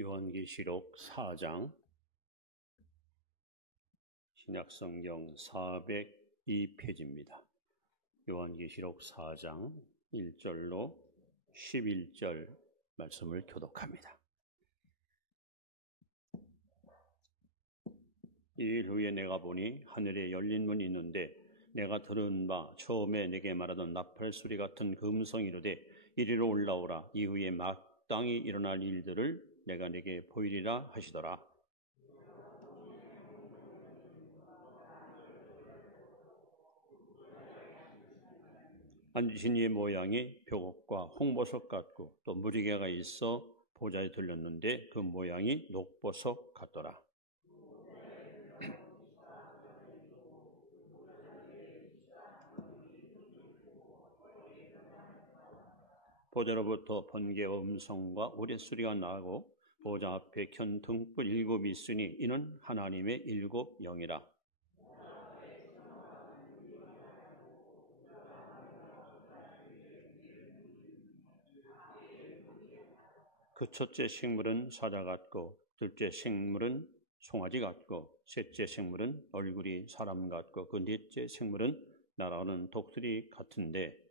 요한계시록 4장 신약성경 402페이지입니다. 요한계시록 4장 1절로 11절 말씀을 교독합니다. 이일 후에 내가 보니 하늘에 열린 문이 있는데 내가 들은 바 처음에 내게 말하던 나팔 소리 같은 그 음성이 이르되 이리로 올라오라. 이후에 마땅히 일어날 일들을 내가 네게 보이리라 하시더라. 앉으신 이의 모양이 벽옥과 홍보석 같고 또 무지개가 있어 보좌에 들렸는데 그 모양이 녹보석 같더라. 보좌로부터 번개와 음성과 우레소리가 나고 보좌 앞에 켠 등불 7이 있으니 이는 하나님의 7 영이라. 그 첫째 생물은 사자 같고 둘째 생물은 송아지 같고 셋째 생물은 얼굴이 사람 같고 그 넷째 생물은 날아오는 독수리 같은데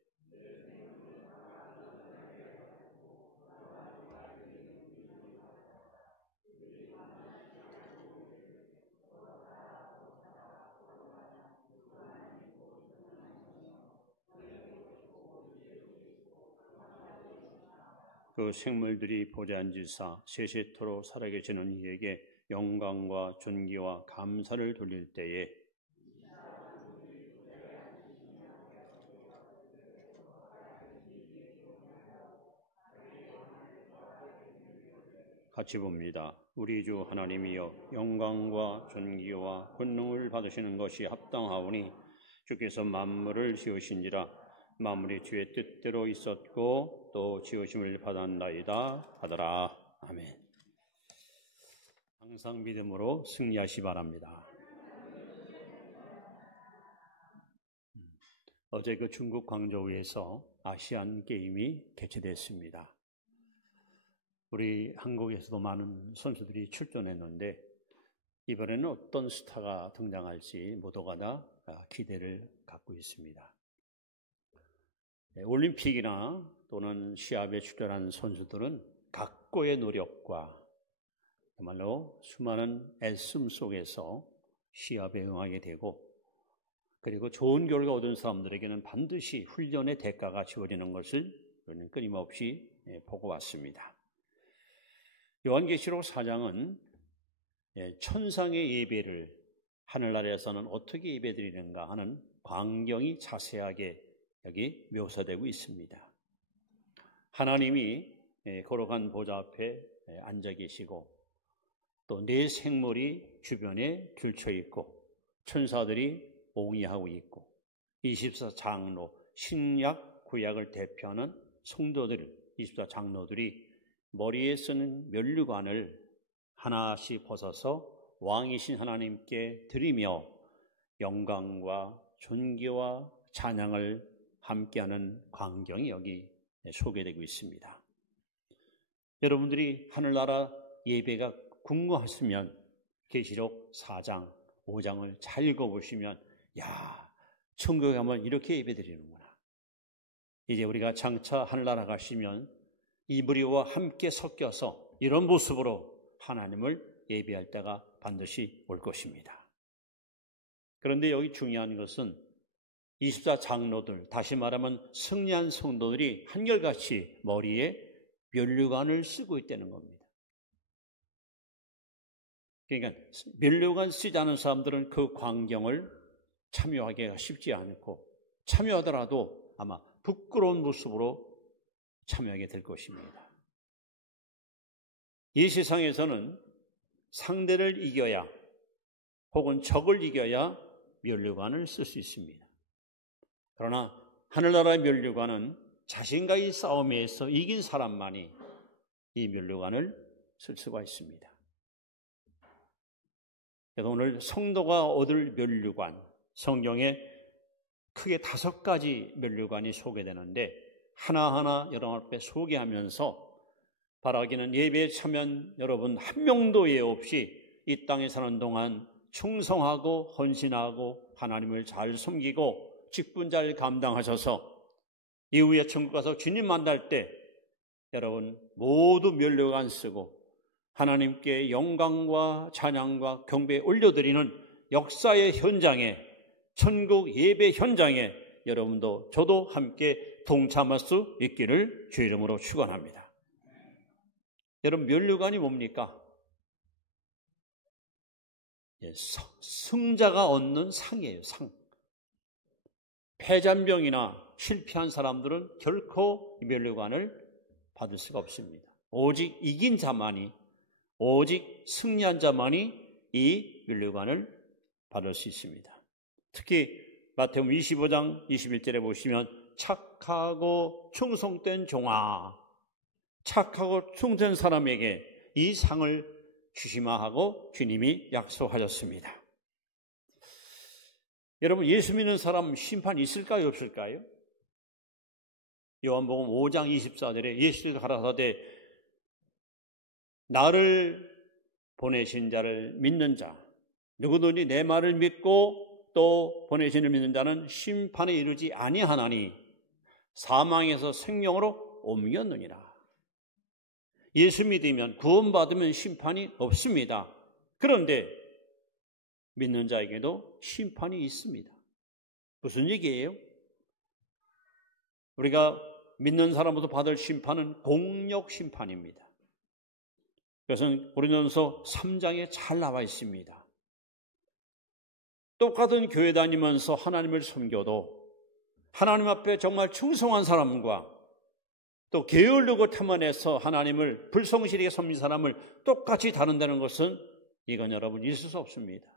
그 생물들이 보좌에 앉으사 세세토록 살아계시는 이에게 영광과 존귀와 감사를 돌릴 때에 같이 봅니다. 우리 주 하나님이여 영광과 존귀와 권능을 받으시는 것이 합당하오니 주께서 만물을 지으신지라 만물이 주의 뜻대로 있었고 또 지으심을 받았나이다 하더라. 아멘. 항상 믿음으로 승리하시 바랍니다. 어제 그 중국 광저우에서 아시안 게임이 개최됐습니다. 우리 한국에서도 많은 선수들이 출전했는데 이번에는 어떤 스타가 등장할지 모두가 다 기대를 갖고 있습니다. 올림픽이나 또는 시합에 출전한 선수들은 각고의 노력과 정말로 수많은 애씀 속에서 시합에 응하게 되고 그리고 좋은 결과 얻은 사람들에게는 반드시 훈련의 대가가 지어지는 것을 우리는 끊임없이 보고 왔습니다. 요한계시록 4장은 천상의 예배를 하늘나라에서는 어떻게 예배드리는가 하는 광경이 자세하게 여기 묘사되고 있습니다. 하나님이 거룩한 보좌 앞에 앉아 계시고 또 네 생물이 주변에 들쳐 있고 천사들이 옹이하고 있고 24장로 신약 구약을 대표하는 성도들 24장로들이 머리에 쓰는 면류관을 하나씩 벗어서 왕이신 하나님께 드리며 영광과 존귀와 찬양을 함께하는 광경이 여기 소개되고 있습니다. 여러분들이 하늘나라 예배가 궁금하시면 계시록 4장, 5장을 잘 읽어보시면 천국에 가면 이렇게 예배드리는구나. 이제 우리가 장차 하늘나라 가시면 이 무리와 함께 섞여서 이런 모습으로 하나님을 예배할 때가 반드시 올 것입니다. 그런데 여기 중요한 것은 24장로들, 다시 말하면 승리한 성도들이 한결같이 머리에 면류관을 쓰고 있다는 겁니다. 그러니까 면류관 쓰지 않은 사람들은 그 광경을 참여하기가 쉽지 않고 참여하더라도 아마 부끄러운 모습으로 참여하게 될 것입니다. 이 세상에서는 상대를 이겨야 혹은 적을 이겨야 면류관을 쓸 수 있습니다. 그러나 하늘나라의 면류관은 자신과의 싸움에서 이긴 사람만이 이 면류관을 쓸 수가 있습니다. 그래서 오늘 성도가 얻을 면류관, 성경에 크게 5가지 면류관이 소개되는데 하나하나 여러분 앞에 소개하면서 바라기는 예배에 참여한 여러분 한 명도 예 없이 이 땅에 사는 동안 충성하고 헌신하고 하나님을 잘 섬기고 직분 잘 감당하셔서 이후에 천국 가서 주님 만날 때 여러분 모두 면류관 안 쓰고 하나님께 영광과 찬양과 경배 올려드리는 역사의 현장에, 천국 예배 현장에 여러분도 저도 함께 동참할 수 있기를 주의 이름으로 축원합니다. 여러분 면류관이 뭡니까? 승자가 얻는 상이에요. 상. 패잔병이나 실패한 사람들은 결코 면류관을 받을 수가 없습니다. 오직 이긴 자만이, 오직 승리한 자만이 이 면류관을 받을 수 있습니다. 특히 마태복음 25장 21절에 보시면 착하고 충성된 종아, 착하고 충성된 사람에게 이 상을 주시마 하고 주님이 약속하셨습니다. 여러분 예수 믿는 사람 심판 있을까요? 없을까요? 요한복음 5장 24절에 예수께서 가라사대 나를 보내신 자를 믿는 자 누구든지 내 말을 믿고 또 보내신 이를 믿는 자는 심판에 이르지 아니하나니 사망에서 생명으로 옮겼느니라. 예수 믿으면 구원받으면 심판이 없습니다. 그런데 믿는 자에게도 심판이 있습니다. 무슨 얘기예요? 우리가 믿는 사람으로서 받을 심판은 공력 심판입니다. 그것은 고린도전서 3장에 잘 나와 있습니다. 똑같은 교회 다니면서 하나님을 섬겨도 하나님 앞에 정말 충성한 사람과 또 게으르고 태만해서 하나님을 불성실하게 섬긴 사람을 똑같이 다룬다는 것은 이건 여러분 있을 수 없습니다.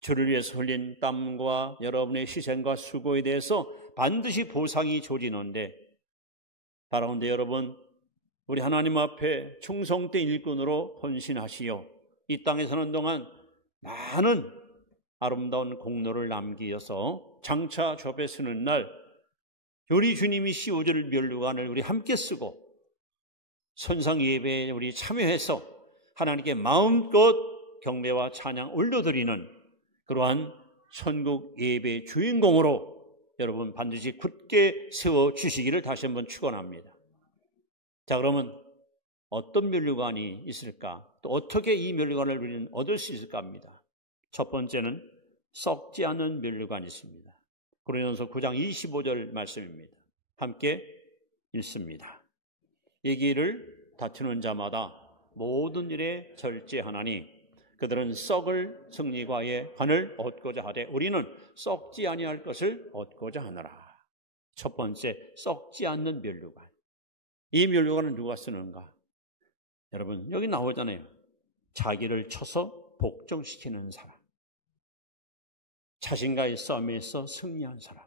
주를 위해서 흘린 땀과 여러분의 희생과 수고에 대해서 반드시 보상이 조지는데 바라온데 여러분 우리 하나님 앞에 충성된 일꾼으로 헌신하시어 이 땅에 사는 동안 많은 아름다운 공로를 남기어서 장차 주 앞에 서는 날 우리 주님이 씌워줄 면류관을 우리 함께 쓰고 선상 예배에 우리 참여해서 하나님께 마음껏 경배와 찬양 올려드리는 그러한 천국 예배의 주인공으로 여러분 반드시 굳게 세워주시기를 다시 한번 축원합니다. 자, 그러면 어떤 면류관이 있을까? 또 어떻게 이 면류관을 우리는 얻을 수 있을까 합니다. 첫 번째는 썩지 않는 면류관이 있습니다. 고린도전서 9장 25절 말씀입니다. 함께 읽습니다. 이 길을 다투는 자마다 모든 일에 절제하나니 그들은 썩을 승리과의 관을 얻고자 하되 우리는 썩지 아니할 것을 얻고자 하노라. 첫 번째, 썩지 않는 면류관. 이 면류관은 누가 쓰는가? 여러분 여기 나오잖아요. 자기를 쳐서 복종시키는 사람, 자신과의 싸움에서 승리한 사람.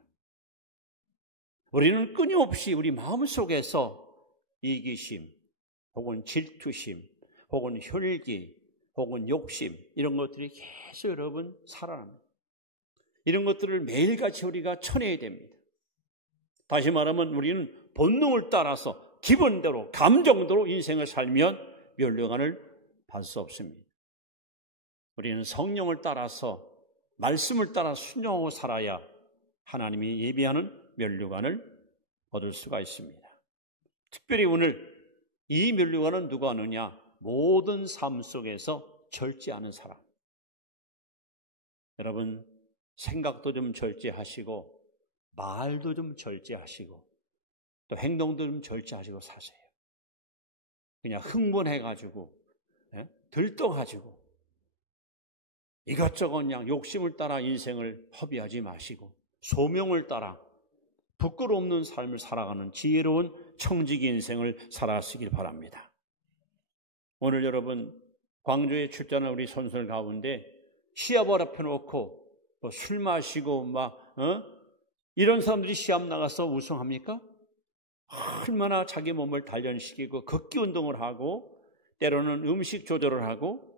우리는 끊임없이 우리 마음속에서 이기심 혹은 질투심 혹은 혈기 혹은 욕심 이런 것들이 계속 여러분 살아납니다. 이런 것들을 매일같이 우리가 쳐내야 됩니다. 다시 말하면 우리는 본능을 따라서 기본대로 감정대로 인생을 살면 면류관을 받을 수 없습니다. 우리는 성령을 따라서 말씀을 따라 순종하고 살아야 하나님이 예비하는 면류관을 얻을 수가 있습니다. 특별히 오늘 이 면류관은 누가 하느냐? 모든 삶 속에서 절제하는 사람. 여러분 생각도 좀 절제하시고 말도 좀 절제하시고 또 행동도 좀 절제하시고 사세요. 그냥 흥분해가지고 들떠가지고 이것저것 그냥 욕심을 따라 인생을 허비하지 마시고 소명을 따라 부끄러움없는 삶을 살아가는 지혜로운 청지기 인생을 살아가시길 바랍니다. 오늘 여러분 광주에 출전한 우리 선수들 가운데 시합을 앞에 놓고 뭐 술 마시고 막 이런 사람들이 시합 나가서 우승합니까? 얼마나 자기 몸을 단련시키고 걷기 운동을 하고 때로는 음식 조절을 하고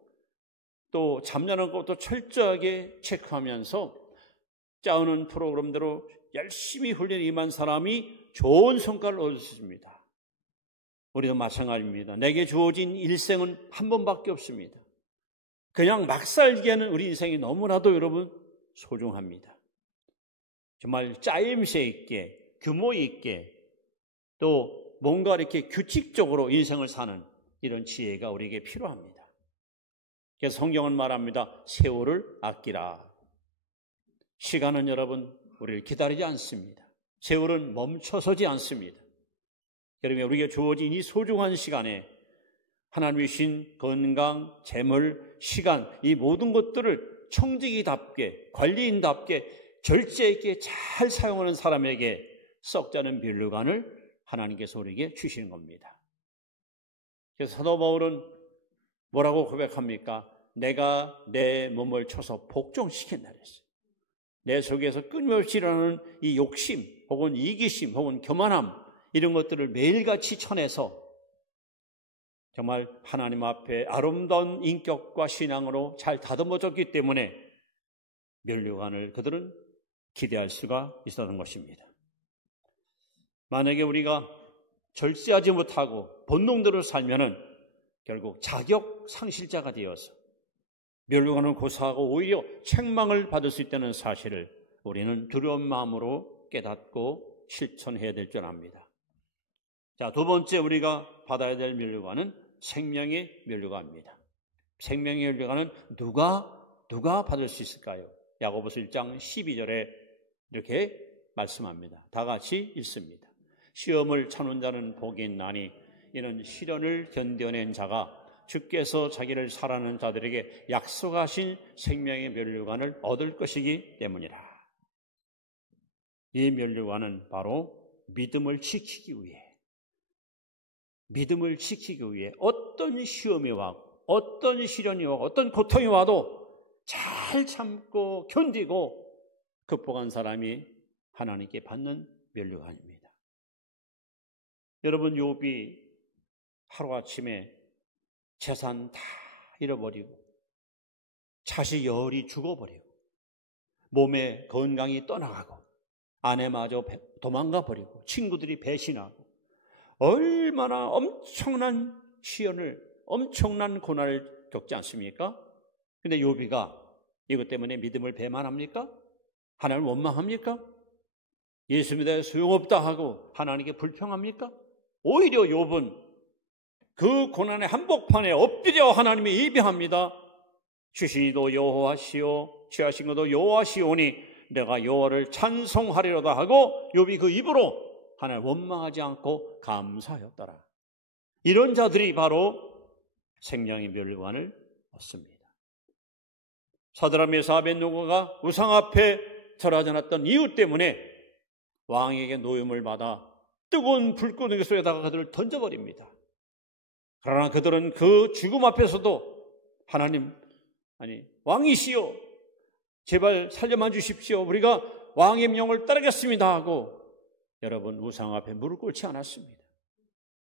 또 잠자는 것도 철저하게 체크하면서 짜오는 프로그램대로 열심히 훈련에 임한 사람이 좋은 성과를 얻었습니다. 우리도 마찬가지입니다. 내게 주어진 일생은 한 번밖에 없습니다. 그냥 막 살기에는 우리 인생이 너무나도 여러분 소중합니다. 정말 짜임새 있게, 규모 있게, 또 뭔가 이렇게 규칙적으로 인생을 사는 이런 지혜가 우리에게 필요합니다. 그래서 성경은 말합니다. 세월을 아끼라. 시간은 여러분 우리를 기다리지 않습니다. 세월은 멈춰서지 않습니다. 그러면 우리에게 주어진 이 소중한 시간에 하나님이 주신 건강, 재물, 시간, 이 모든 것들을 청지기답게, 관리인답게 절제 있게 잘 사용하는 사람에게 썩지 않은 면류관을 하나님께서 우리에게 주시는 겁니다. 그래서 사도 바울은 뭐라고 고백합니까? 내가 내 몸을 쳐서 복종시킨다 그랬어요. 내 속에서 끊임없이 일어나는 이 욕심, 혹은 이기심, 혹은 교만함, 이런 것들을 매일같이 쳐내서 정말 하나님 앞에 아름다운 인격과 신앙으로 잘 다듬어졌기 때문에 면류관을 그들은 기대할 수가 있었던 것입니다. 만약에 우리가 절제하지 못하고 본능대로 살면은 결국 자격 상실자가 되어서 면류관을 고사하고 오히려 책망을 받을 수 있다는 사실을 우리는 두려운 마음으로 깨닫고 실천해야 될 줄 압니다. 자, 두 번째 우리가 받아야 될 면류관은 생명의 면류관입니다. 생명의 면류관은 누가 받을 수 있을까요? 야고보서 1장 12절에 이렇게 말씀합니다. 다 같이 읽습니다. 시험을 참는 자는 복이 있나니 이는 시련을 견뎌낸 자가 주께서 자기를 사랑하는 자들에게 약속하신 생명의 면류관을 얻을 것이기 때문이라. 이 면류관은 바로 믿음을 지키기 위해 어떤 시험이 와도 어떤 시련이 와도 어떤 고통이 와도 잘 참고 견디고 극복한 사람이 하나님께 받는 면류관입니다. 여러분, 욥이 하루아침에 재산 다 잃어버리고 자식 열이 죽어버리고 몸의 건강이 떠나가고 아내마저 도망가 버리고 친구들이 배신하고 얼마나 엄청난 시련을, 엄청난 고난을 겪지 않습니까? 근데 욥이가 이것 때문에 믿음을 배반합니까? 하나님을 원망합니까? 예수 믿어야 소용없다 하고 하나님께 불평합니까? 오히려 욥은 그 고난의 한복판에 엎드려 하나님을 예배합니다. 주신 이도 여호와시오, 취하신 것도 여호와시오니 내가 여호와를 찬송하리로다 하고 욥이 그 입으로 하나님을 원망하지 않고 감사하였더라. 이런 자들이 바로 생명의 면류관을 얻습니다. 사드락 메사 아벳느고가 우상 앞에 절하지 않았던 이유 때문에 왕에게 노임을 받아 뜨거운 불구덩이 속에다가 그들을 던져버립니다. 그러나 그들은 그 죽음 앞에서도 하나님, 왕이시여 제발 살려만 주십시오. 우리가 왕의 명을 따르겠습니다 하고 여러분 우상 앞에 무릎 꿇지 않았습니다.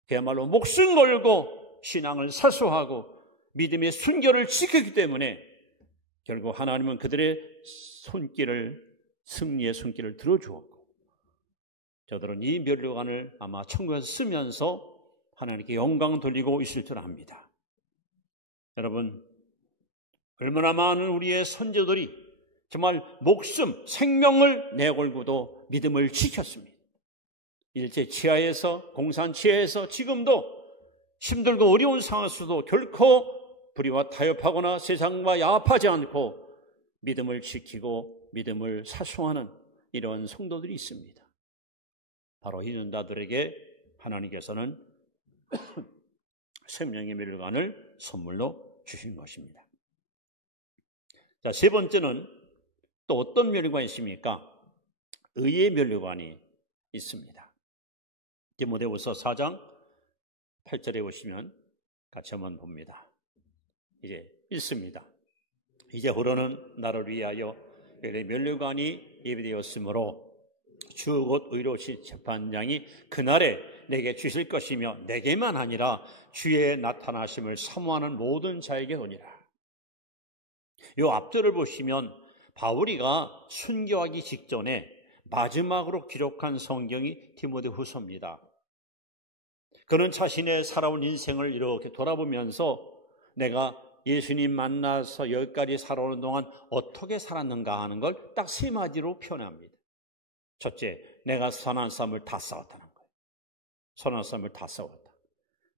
그야말로 목숨 걸고 신앙을 사수하고 믿음의 순결을 지켰기 때문에 결국 하나님은 그들의 승리의 손길을 들어주었고 저들은 이 면류관을 아마 천국에서 쓰면서 하나님께 영광 돌리고 있을 줄 압니다. 여러분, 얼마나 많은 우리의 선조들이 정말 목숨, 생명을 내걸고도 믿음을 지켰습니다. 일제 치하에서, 공산 치하에서 지금도 힘들고 어려운 상황에서도 결코 불의와 타협하거나 세상과 야합하지 않고 믿음을 지키고 믿음을 사수하는 이런 성도들이 있습니다. 바로 이런 자들에게 하나님께서는 생명의 면류관을 선물로 주신 것입니다. 자, 세 번째는 또 어떤 면류관이 있습니까? 의의 면류관이 있습니다. 디모데후서 4장 8절에 보시면 같이 한번 봅니다. 이제 읽습니다. 이제부로는 나를 위하여 의의 면류관이 예비되었으므로 주 곧 의로우신 재판장이 그날에 내게 주실 것이며 내게만 아니라 주의 나타나심을 사모하는 모든 자에게 오니라. 이 앞절을 보시면 바울이가 순교하기 직전에 마지막으로 기록한 성경이 디모데후서입니다. 그는 자신의 살아온 인생을 이렇게 돌아보면서 내가 예수님 만나서 여기까지 살아오는 동안 어떻게 살았는가 하는 걸 딱 세 마디로 표현합니다. 첫째, 내가 선한 싸움을 다 싸웠다는 거예요. 선한 싸움을 다 싸웠다.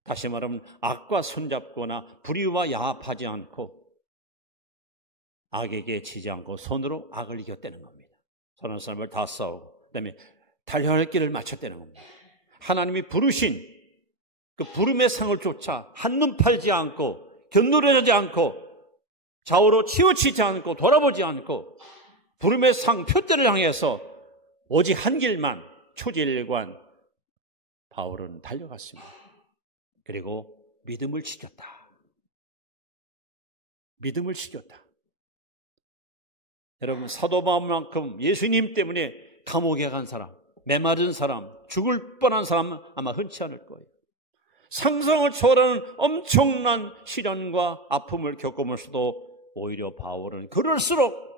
다시 말하면 악과 손잡거나 불의와 야합하지 않고 악에게 지지 않고 손으로 악을 이겼다는 겁니다. 선한 싸움을 다 싸우고 그다음에 달려야 할 길을 마쳤다는 겁니다. 하나님이 부르신 그 부름의 상을 쫓아 한눈 팔지 않고 견누려지 않고 좌우로 치우치지 않고 돌아보지 않고 부름의 상 표대를 향해서 오직 한 길만 초지일관 바울은 달려갔습니다. 그리고 믿음을 지켰다. 믿음을 지켰다. 여러분, 사도 바울만큼 예수님 때문에 감옥에 간 사람, 메마른 사람, 죽을 뻔한 사람은 아마 흔치 않을 거예요. 상상을 초월하는 엄청난 시련과 아픔을 겪으면서도 오히려 바울은 그럴수록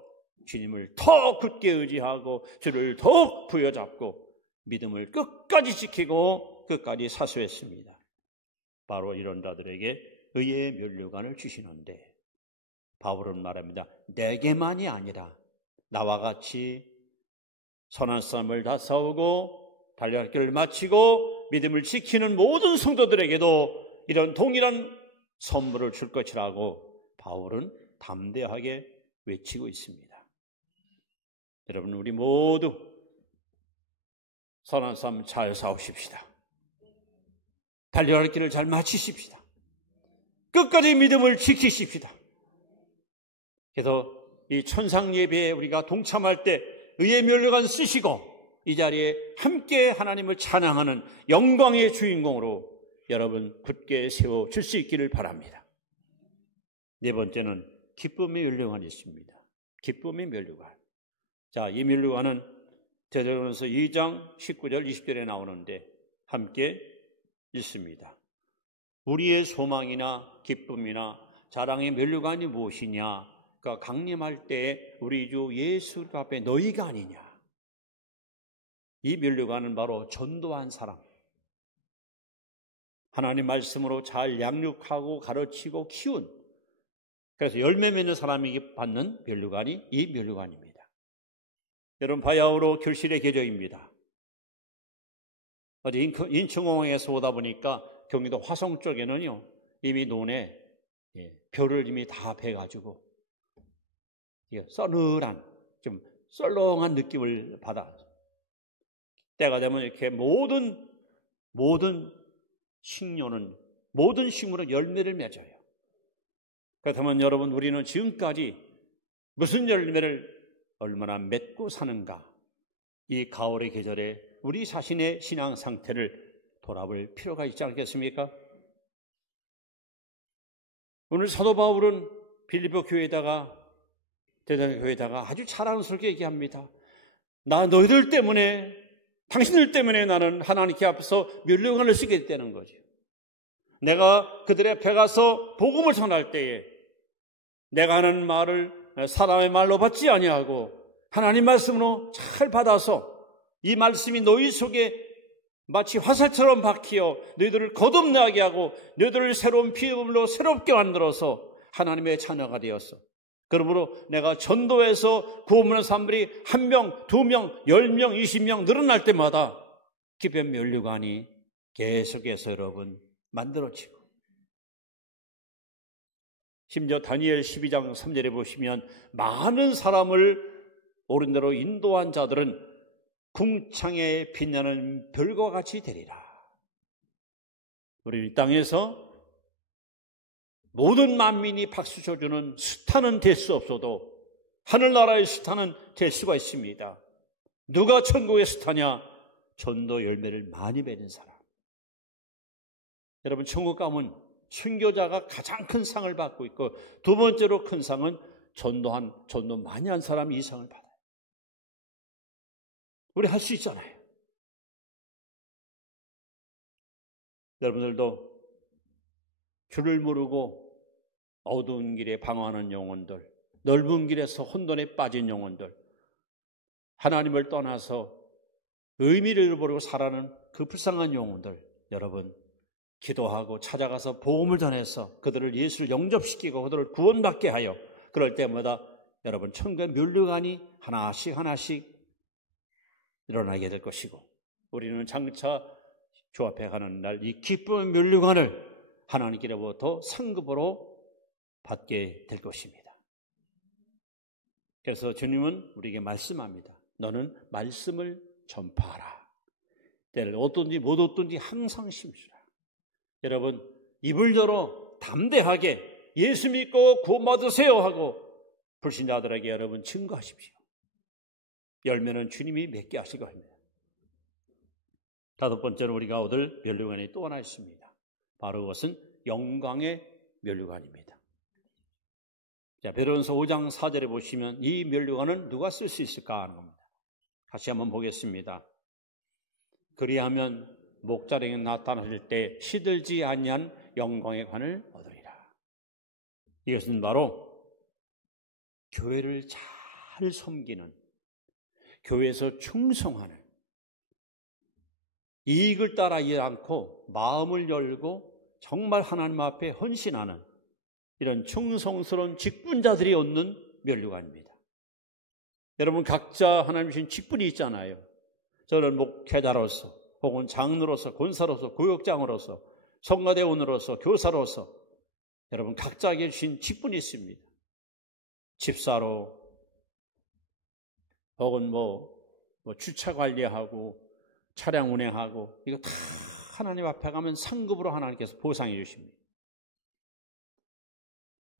주님을 더 굳게 의지하고 주를 더욱 부여잡고 믿음을 끝까지 지키고 끝까지 사수했습니다. 바로 이런 자들에게 의의 면류관을 주시는데 바울은 말합니다. 내게만이 아니라 나와 같이 선한 싸움을 다 싸우고 달려갈 길을 마치고 믿음을 지키는 모든 성도들에게도 이런 동일한 선물을 줄 것이라고 바울은 담대하게 외치고 있습니다. 여러분, 우리 모두 선한 싸움 잘 싸우십시다. 달려갈 길을 잘 마치십시다. 끝까지 믿음을 지키십시다. 그래서 이 천상 예배에 우리가 동참할 때 의의 면류관 쓰시고 이 자리에 함께 하나님을 찬양하는 영광의 주인공으로 여러분 굳게 세워줄 수 있기를 바랍니다. 네 번째는 기쁨의 면류관이 있습니다. 기쁨의 면류관. 자, 이 면류관은 데살로니가서 2장 19절 20절에 나오는데 함께 읽습니다. 우리의 소망이나 기쁨이나 자랑의 면류관이 무엇이냐? 그가 강림할 때에 우리 주 예수 앞에 너희가 아니냐. 이 면류관은 바로 전도한 사람, 하나님 말씀으로 잘 양육하고 가르치고 키운, 그래서 열매 맺는 사람에게 받는 면류관이 이 면류관입니다. 여러분, 바야흐로 결실의 계절입니다. 어제 인천공항에서 오다 보니까 경기도 화성 쪽에는요 이미 논에 벼를 이미 다 베가지고 서늘한 좀 썰렁한 느낌을 받아. 때가 되면 이렇게 모든 식료는 모든 식물은 열매를 맺어요. 그렇다면 여러분, 우리는 지금까지 무슨 열매를 얼마나 맺고 사는가? 이 가을의 계절에 우리 자신의 신앙 상태를 돌아볼 필요가 있지 않겠습니까? 오늘 사도 바울은 빌립보 교회에다가 대전의 교회에다가 아주 자랑스럽게 얘기합니다. 나 너희들 때문에, 당신들 때문에 나는 하나님께 앞에서 면류관을 쓰게 됐다는 거죠. 내가 그들 앞에 가서 복음을 전할 때에 내가 하는 말을 사람의 말로 받지 아니하고 하나님 말씀으로 잘 받아서 이 말씀이 너희 속에 마치 화살처럼 박히어 너희들을 거듭나게 하고 너희들을 새로운 피조물로 새롭게 만들어서 하나님의 자녀가 되었어. 그러므로 내가 전도해서 구원받는 사람들이 1명, 2명, 10명, 20명 늘어날 때마다 기쁨의 면류관이 계속해서 여러분 만들어지고, 심지어 다니엘 12장 3절에 보시면 많은 사람을 옳은 대로 인도한 자들은 궁창에 빛나는 별과 같이 되리라. 우리 이 땅에서 모든 만민이 박수 쳐주는 스타는 될 수 없어도 하늘나라의 스타는 될 수가 있습니다. 누가 천국의 스타냐? 전도 열매를 많이 맺는 사람. 여러분, 천국 가면 순교자가 가장 큰 상을 받고 있고, 두 번째로 큰 상은 전도 많이 한 사람이 이 상을 받아요. 우리 할 수 있잖아요. 여러분들도 주를 모르고 어두운 길에 방황하는 영혼들, 넓은 길에서 혼돈에 빠진 영혼들, 하나님을 떠나서 의미를 잃어버리고 살아가는 그 불쌍한 영혼들, 여러분 기도하고 찾아가서 복음을 전해서 그들을 예수를 영접시키고 그들을 구원받게 하여 그럴 때마다 여러분 천국의 면류관이 하나씩 일어나게 될 것이고 우리는 장차 주 앞에 가는 날 이 기쁨의 면류관을 하나님께로부터 상급으로 받게 될 것입니다. 그래서 주님은 우리에게 말씀합니다. 너는 말씀을 전파하라. 때를 얻든지 못 얻든지 항상 심으라. 여러분 입을 열어 담대하게 예수 믿고 구원받으세요 하고 불신자들에게 여러분 증거하십시오. 열매는 주님이 맺게 하시고 합니다. 다섯 번째로 우리가 얻을 면류관이 또 하나 있습니다. 바로 그것은 영광의 면류관입니다. 자, 베드로전서 5장 4절에 보시면 이 면류관은 누가 쓸 수 있을까 하는 겁니다. 다시 한번 보겠습니다. 그리하면 목자에게 나타나실 때 시들지 아니한 영광의 관을 얻으리라. 이것은 바로 교회를 잘 섬기는, 교회에서 충성하는, 이익을 따라하지 않고 마음을 열고 정말 하나님 앞에 헌신하는 이런 충성스러운 직분자들이 얻는 면류관입니다. 여러분 각자 하나님 주신 직분이 있잖아요. 저는 목회자로서 혹은 장로로서 권사로서 교역장으로서 성가대원으로서 교사로서 여러분 각자에게 주신 직분이 있습니다. 집사로 혹은 뭐 주차 관리하고 차량 운행하고 이거 다 하나님 앞에 가면 상급으로 하나님께서 보상해 주십니다.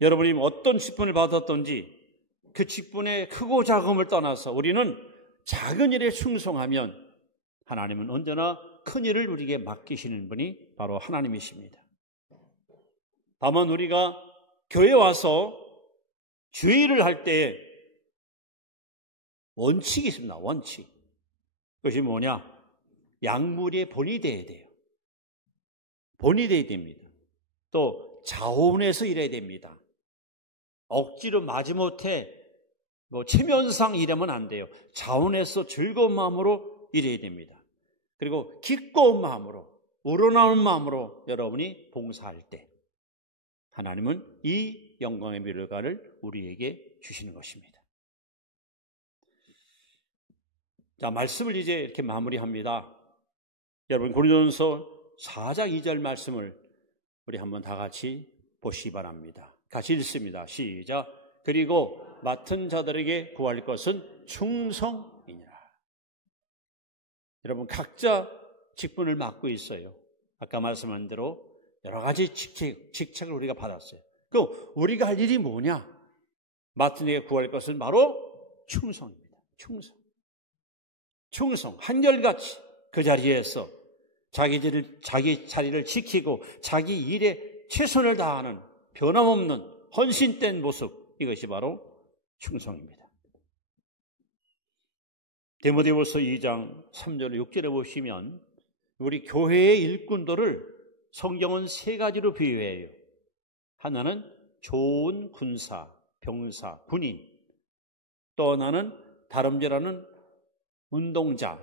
여러분이 어떤 직분을 받았던지 그 직분의 크고 작음을 떠나서 우리는 작은 일에 충성하면 하나님은 언제나 큰 일을 우리에게 맡기시는 분이 바로 하나님이십니다. 다만 우리가 교회에 와서 주의를 할 때 원칙이 있습니다. 원칙. 그것이 뭐냐? 양무리의 본이 돼야 돼요. 본이 돼야 됩니다. 또 자원해서 일해야 됩니다. 억지로 마지못해 체면상 일하면 안 돼요. 자원해서 즐거운 마음으로 일해야 됩니다. 그리고 기꺼운 마음으로, 우러나오는 마음으로 여러분이 봉사할 때 하나님은 이 영광의 면류관을 우리에게 주시는 것입니다. 자, 말씀을 이제 이렇게 마무리합니다. 여러분 고린도전서 4장 2절 말씀을 우리 한번 다 같이 보시기 바랍니다. 같이 읽습니다. 시작. 그리고 맡은 자들에게 구할 것은 충성이니라. 여러분 각자 직분을 맡고 있어요. 아까 말씀한 대로 여러 가지 직책을 우리가 받았어요. 그럼 우리가 할 일이 뭐냐? 맡은 이에게 구할 것은 바로 충성입니다. 충성. 한결같이 그 자리에서 자기 자리를 지키고 자기 일에 최선을 다하는 변함없는 헌신된 모습, 이것이 바로 충성입니다. 디모데후서 2장 3절 6절에 보시면 우리 교회의 일꾼들을 성경은 세 가지로 비유해요. 하나는 좋은 군사, 병사, 군인, 또 하나는 다름질하는 운동자도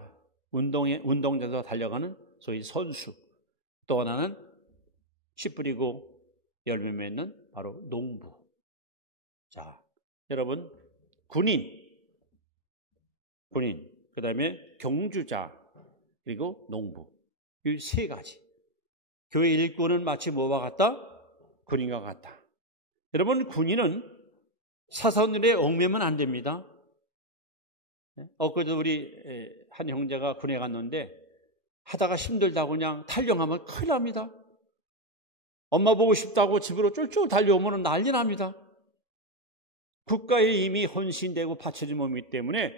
달려가는 소위 선수, 또 하나는 씨 뿌리고 열매 맺는 바로 농부. 자, 여러분 군인, 그 다음에 경주자, 그리고 농부. 이 세 가지. 교회 일꾼은 마치 뭐와 같다? 군인과 같다. 여러분 군인은 사선일에 얽매면 안 됩니다. 엊그제 우리 한 형제가 군에 갔는데 하다가 힘들다고 그냥 탈영하면 큰일 납니다. 엄마 보고 싶다고 집으로 쫄쫄 달려오면 난리 납니다. 국가에 이미 헌신되고 바쳐진 몸이기 때문에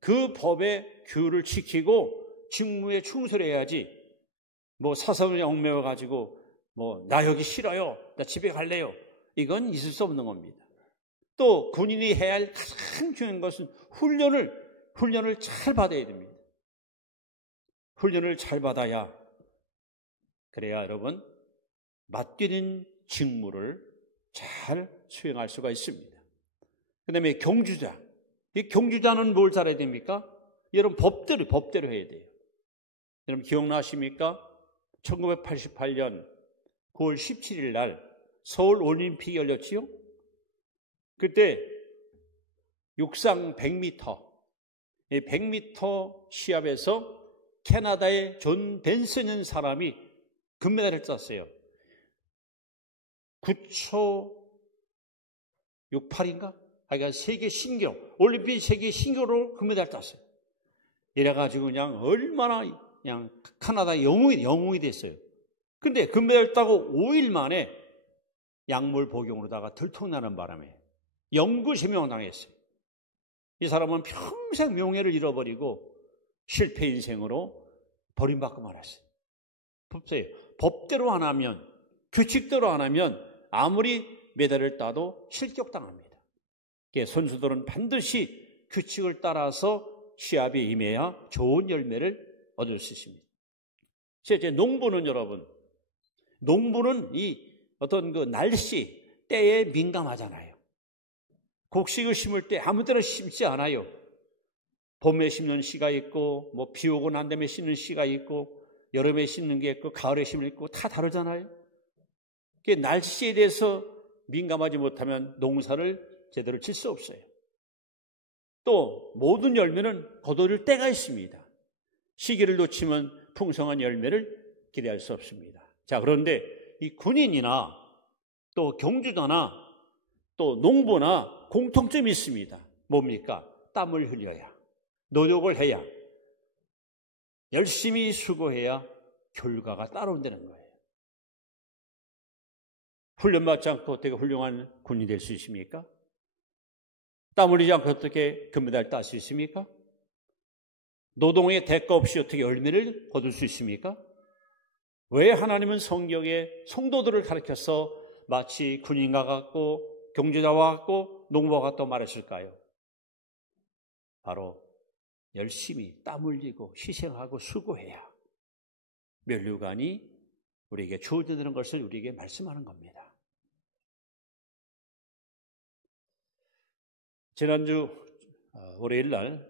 그 법의 규율을 지키고 직무에 충실해야지 사선에 얽매여가지고 나 여기 싫어요, 나 집에 갈래요, 이건 있을 수 없는 겁니다. 또 군인이 해야 할 가장 중요한 것은 훈련을 잘 받아야 됩니다. 훈련을 잘 받아야 그래야 여러분 맡기는 직무를 잘 수행할 수가 있습니다. 그 다음에 경주자. 이 경주자는 뭘 잘해야 됩니까? 여러분 법대로 해야 돼요. 여러분 기억나십니까? 1988년 9월 17일 날 서울 올림픽이 열렸지요. 그때 육상 100m, 100m 시합에서 캐나다의 존 벤슨이라는 사람이 금메달을 땄어요. 9초 68인가? 그러니까 세계 신기록, 올림픽 세계 신기록으로 금메달을 땄어요. 이래가지고 그냥 얼마나 그냥 캐나다 영웅이 됐어요. 근데 금메달 따고 5일 만에 약물 복용으로다가 들통나는 바람에 영구제명 당했어요. 이 사람은 평생 명예를 잃어버리고 실패 인생으로 버림받고 말았어요. 법대로 안 하면, 규칙대로 안 하면 아무리 메달을 따도 실격당합니다. 선수들은 반드시 규칙을 따라서 시합에 임해야 좋은 열매를 얻을 수 있습니다. 이제 농부는 여러분, 농부는 이 어떤 그 날씨, 때에 민감하잖아요. 곡식을 심을 때 아무 때나 심지 않아요. 봄에 심는 시가 있고, 뭐 비 오고 난 다음에 심는 시가 있고, 여름에 심는 게 있고, 가을에 심는 게 있고, 다 다르잖아요. 날씨에 대해서 민감하지 못하면 농사를 제대로 질 수 없어요. 또 모든 열매는 거둬들 때가 있습니다. 시기를 놓치면 풍성한 열매를 기대할 수 없습니다. 자, 그런데 이 군인이나 또 경주자나 또 농부나 공통점이 있습니다. 뭡니까? 땀을 흘려야, 노력을 해야, 열심히 수고해야 결과가 따라온다는 거예요. 훈련받지 않고 어떻게 훌륭한 군인이 될 수 있습니까? 땀 흘리지 않고 어떻게 금메달 딸 수 있습니까? 노동의 대가 없이 어떻게 열매를 거둘 수 있습니까? 왜 하나님은 성경에 성도들을 가르쳐서 마치 군인과 같고 경제자와 같고 농부와 같다고 말했을까요? 바로 열심히 땀 흘리고 희생하고 수고해야 면류관이 우리에게 주어지는 것을 우리에게 말씀하는 겁니다. 지난주 월요일 날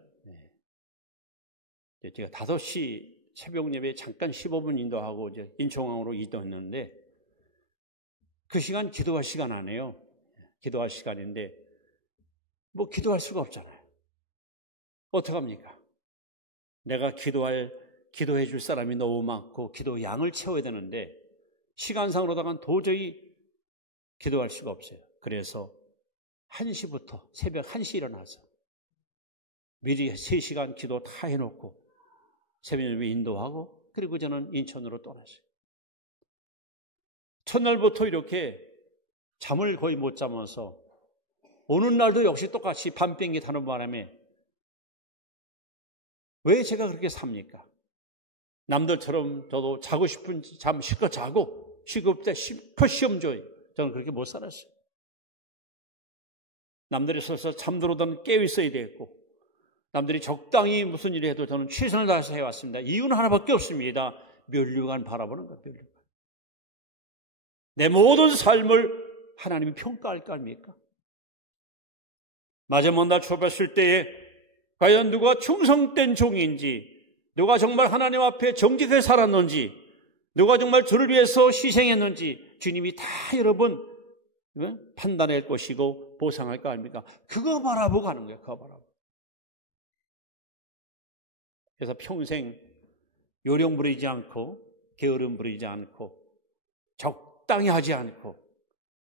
제가 5시 새벽 예배에 잠깐 15분 인도하고 이제 인천공항으로 이동했는데 그 시간 기도할 시간 아니에요. 기도할 시간인데 뭐 기도할 수가 없잖아요. 어떡합니까? 내가 기도해 줄 사람이 너무 많고 기도 양을 채워야 되는데 시간상으로다가는 도저히 기도할 수가 없어요. 그래서 1시부터 새벽 1시 일어나서 미리 3시간 기도 다 해놓고 새벽 예배 인도하고 그리고 저는 인천으로 떠났어요. 첫날부터 이렇게 잠을 거의 못 자면서 오는 날도 역시 똑같이 밤비행기 타는 바람에 왜 제가 그렇게 삽니까? 남들처럼 저도 자고 싶은 잠 실컷 자고 시급 때 실컷 시험 줘요. 저는 그렇게 못 살았어요. 남들이 서서 잠들어도 깨어 있어야 되겠고 남들이 적당히 무슨 일을 해도 저는 최선을 다해서 해왔습니다. 이유는 하나밖에 없습니다. 면류관 바라보는 거예요. 면류관. 내 모든 삶을 하나님이 평가할 거 아닙니까? 마지막 날 초봤을 때에 과연 누가 충성된 종인지, 누가 정말 하나님 앞에 정직하게 살았는지, 누가 정말 주를 위해서 희생했는지 주님이 다 여러분 판단할 것이고 보상할 거 아닙니까? 그거 바라보고 가는 거예요. 그거 바라보고. 그래서 평생 요령 부리지 않고 게으름 부리지 않고 적당히 하지 않고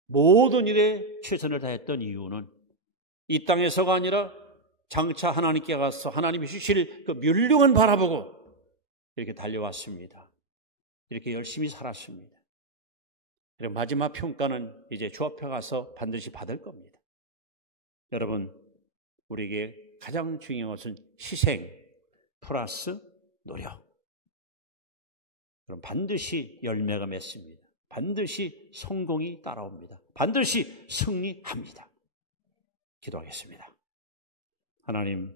모든 일에 최선을 다했던 이유는 이 땅에서가 아니라 장차 하나님께 가서 하나님이 주실 그 면류관 바라보고 이렇게 달려왔습니다. 이렇게 열심히 살았습니다. 그리고 마지막 평가는 이제 주 앞에 가서 반드시 받을 겁니다. 여러분, 우리에게 가장 중요한 것은 희생 플러스 노력. 그럼 반드시 열매가 맺습니다. 반드시 성공이 따라옵니다. 반드시 승리합니다. 기도하겠습니다. 하나님,